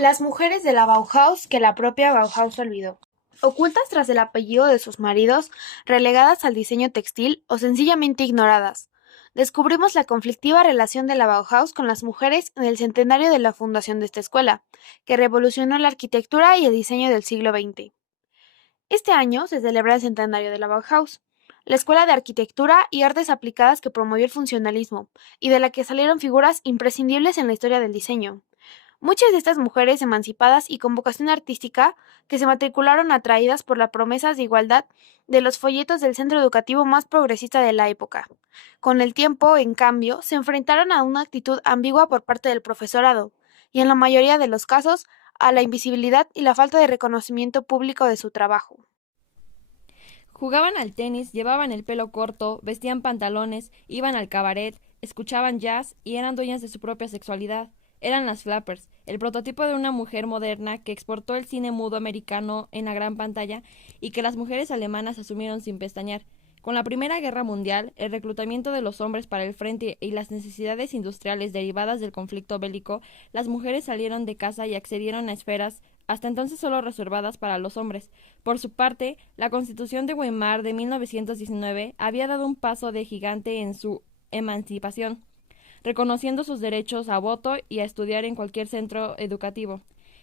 Las mujeres de la Bauhaus que la propia Bauhaus olvidó. Ocultas tras el apellido de sus maridos, relegadas al diseño textil o sencillamente ignoradas. Descubrimos la conflictiva relación de la Bauhaus con las mujeres en el centenario de la fundación de esta escuela, que revolucionó la arquitectura y el diseño del siglo XX. Este año se celebra el centenario de la Bauhaus, la escuela de arquitectura y artes aplicadas que promovió el funcionalismo, y de la que salieron figuras imprescindibles en la historia del diseño. Muchas de estas mujeres emancipadas y con vocación artística que se matricularon atraídas por las promesas de igualdad de los folletos del centro educativo más progresista de la época. Con el tiempo, en cambio, se enfrentaron a una actitud ambigua por parte del profesorado, y en la mayoría de los casos, a la invisibilidad y la falta de reconocimiento público de su trabajo. Jugaban al tenis, llevaban el pelo corto, vestían pantalones, iban al cabaret, escuchaban jazz y eran dueñas de su propia sexualidad. Eran las flappers, el prototipo de una mujer moderna que exportó el cine mudo americano en la gran pantalla y que las mujeres alemanas asumieron sin pestañear. Con la Primera Guerra Mundial, el reclutamiento de los hombres para el frente y las necesidades industriales derivadas del conflicto bélico, las mujeres salieron de casa y accedieron a esferas hasta entonces solo reservadas para los hombres. Por su parte, la Constitución de Weimar de 1919 había dado un paso de gigante en su emancipación, reconociendo sus derechos a voto y a estudiar en cualquier centro educativo.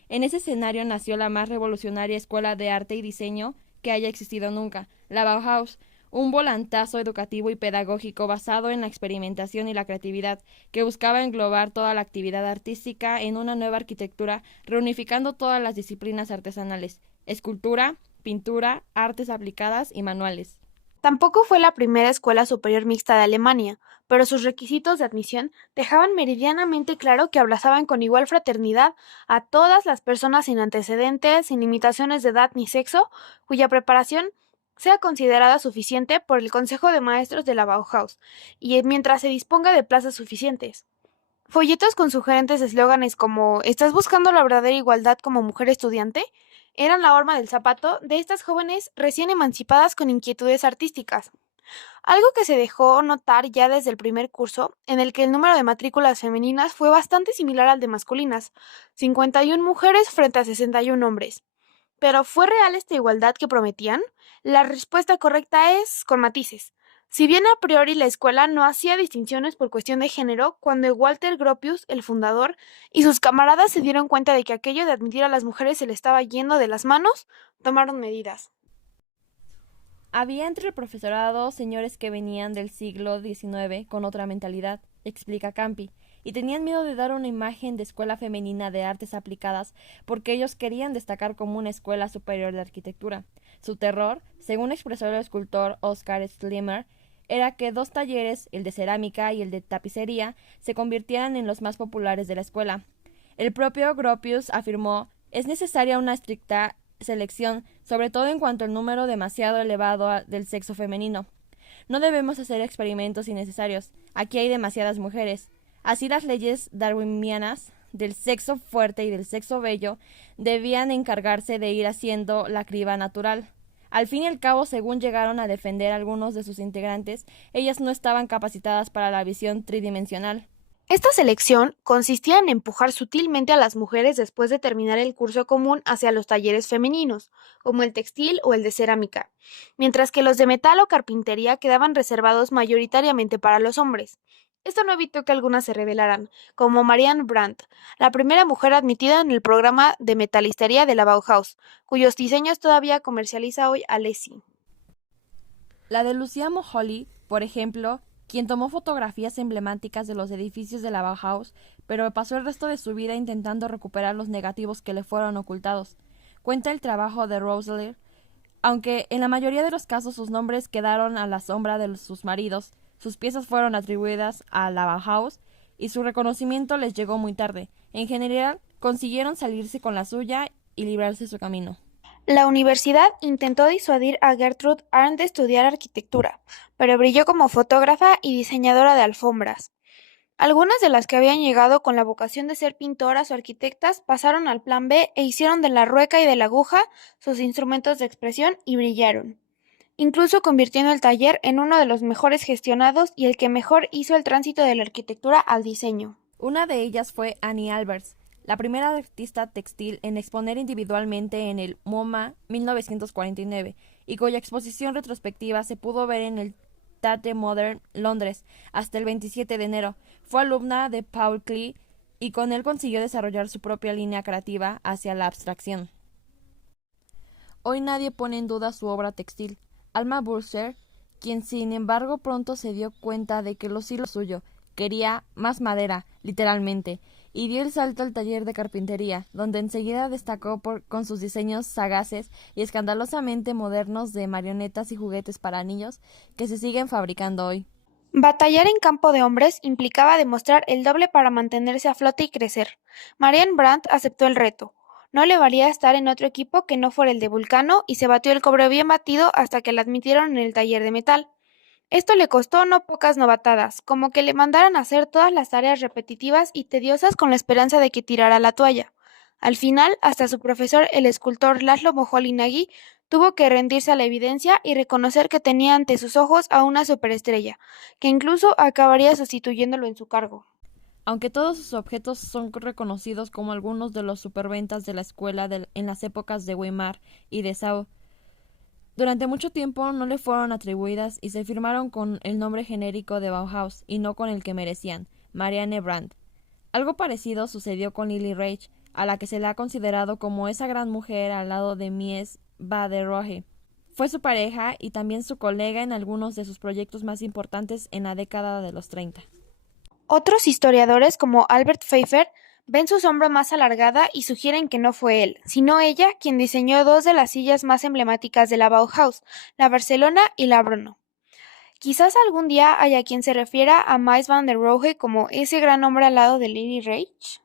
En ese escenario nació la más revolucionaria escuela de arte y diseño que haya existido nunca, la Bauhaus, un volantazo educativo y pedagógico basado en la experimentación y la creatividad, que buscaba englobar toda la actividad artística en una nueva arquitectura, reunificando todas las disciplinas artesanales: escultura, pintura, artes aplicadas y manuales. Tampoco fue la primera escuela superior mixta de Alemania, pero sus requisitos de admisión dejaban meridianamente claro que abrazaban con igual fraternidad a todas las personas sin antecedentes, sin limitaciones de edad ni sexo, cuya preparación sea considerada suficiente por el Consejo de Maestros de la Bauhaus, y mientras se disponga de plazas suficientes. Folletos con sugerentes eslóganes como ¿estás buscando la verdadera igualdad como mujer estudiante? Eran la horma del zapato de estas jóvenes recién emancipadas con inquietudes artísticas. Algo que se dejó notar ya desde el primer curso, en el que el número de matrículas femeninas fue bastante similar al de masculinas, 51 mujeres frente a 61 hombres. ¿Pero fue real esta igualdad que prometían? La respuesta correcta es con matices. Si bien a priori la escuela no hacía distinciones por cuestión de género, cuando Walter Gropius, el fundador, y sus camaradas se dieron cuenta de que aquello de admitir a las mujeres se le estaba yendo de las manos, tomaron medidas. Había entre el profesorado señores que venían del siglo XIX con otra mentalidad, explica Campi, y tenían miedo de dar una imagen de escuela femenina de artes aplicadas porque ellos querían destacar como una escuela superior de arquitectura. Su terror, según expresó el escultor Oscar Schlimmer, era que dos talleres, el de cerámica y el de tapicería, se convirtieran en los más populares de la escuela. El propio Gropius afirmó: es necesaria una estricta selección, sobre todo en cuanto al número demasiado elevado del sexo femenino. No debemos hacer experimentos innecesarios. Aquí hay demasiadas mujeres. Así las leyes darwinianas del sexo fuerte y del sexo bello debían encargarse de ir haciendo la criba natural. Al fin y al cabo, según llegaron a defender algunos de sus integrantes, ellas no estaban capacitadas para la visión tridimensional. Esta selección consistía en empujar sutilmente a las mujeres después de terminar el curso común hacia los talleres femeninos, como el textil o el de cerámica, mientras que los de metal o carpintería quedaban reservados mayoritariamente para los hombres. Esto no evitó que algunas se rebelaran, como Marianne Brandt, la primera mujer admitida en el programa de metalistería de la Bauhaus, cuyos diseños todavía comercializa hoy Alessi. La de Lucia Moholy, por ejemplo, quien tomó fotografías emblemáticas de los edificios de la Bauhaus, pero pasó el resto de su vida intentando recuperar los negativos que le fueron ocultados. Cuenta el trabajo de Rosler, aunque en la mayoría de los casos sus nombres quedaron a la sombra de sus maridos, sus piezas fueron atribuidas a la Bauhaus y su reconocimiento les llegó muy tarde. En general, consiguieron salirse con la suya y librarse su camino. La universidad intentó disuadir a Gertrude Arndt de estudiar arquitectura, pero brilló como fotógrafa y diseñadora de alfombras. Algunas de las que habían llegado con la vocación de ser pintoras o arquitectas pasaron al plan B e hicieron de la rueca y de la aguja sus instrumentos de expresión y brillaron, incluso convirtiendo el taller en uno de los mejores gestionados y el que mejor hizo el tránsito de la arquitectura al diseño. Una de ellas fue Annie Albers, la primera artista textil en exponer individualmente en el MoMA 1949 y cuya exposición retrospectiva se pudo ver en el Tate Modern, Londres, hasta el 27 de enero. Fue alumna de Paul Klee y con él consiguió desarrollar su propia línea creativa hacia la abstracción. Hoy nadie pone en duda su obra textil. Alma Burser, quien sin embargo pronto se dio cuenta de que los hilos suyo, quería más madera, literalmente, y dio el salto al taller de carpintería, donde enseguida destacó con sus diseños sagaces y escandalosamente modernos de marionetas y juguetes para niños que se siguen fabricando hoy. Batallar en campo de hombres implicaba demostrar el doble para mantenerse a flote y crecer. Marianne Brandt aceptó el reto. No le valía estar en otro equipo que no fuera el de Vulcano y se batió el cobre bien batido hasta que la admitieron en el taller de metal. Esto le costó no pocas novatadas, como que le mandaran a hacer todas las tareas repetitivas y tediosas con la esperanza de que tirara la toalla. Al final, hasta su profesor, el escultor Laszlo Moholy-Nagy, tuvo que rendirse a la evidencia y reconocer que tenía ante sus ojos a una superestrella, que incluso acabaría sustituyéndolo en su cargo. Aunque todos sus objetos son reconocidos como algunos de los superventas de la escuela en las épocas de Weimar y de Dessau, durante mucho tiempo no le fueron atribuidas y se firmaron con el nombre genérico de Bauhaus y no con el que merecían, Marianne Brandt. Algo parecido sucedió con Lily Reich, a la que se le ha considerado como esa gran mujer al lado de Mies van der Rohe. Fue su pareja y también su colega en algunos de sus proyectos más importantes en la década de los 30. Otros historiadores, como Albert Pfeiffer, ven su sombra más alargada y sugieren que no fue él, sino ella quien diseñó dos de las sillas más emblemáticas de la Bauhaus, la Barcelona y la Brno. Quizás algún día haya quien se refiera a Mies van der Rohe como ese gran hombre al lado de Lily Reich.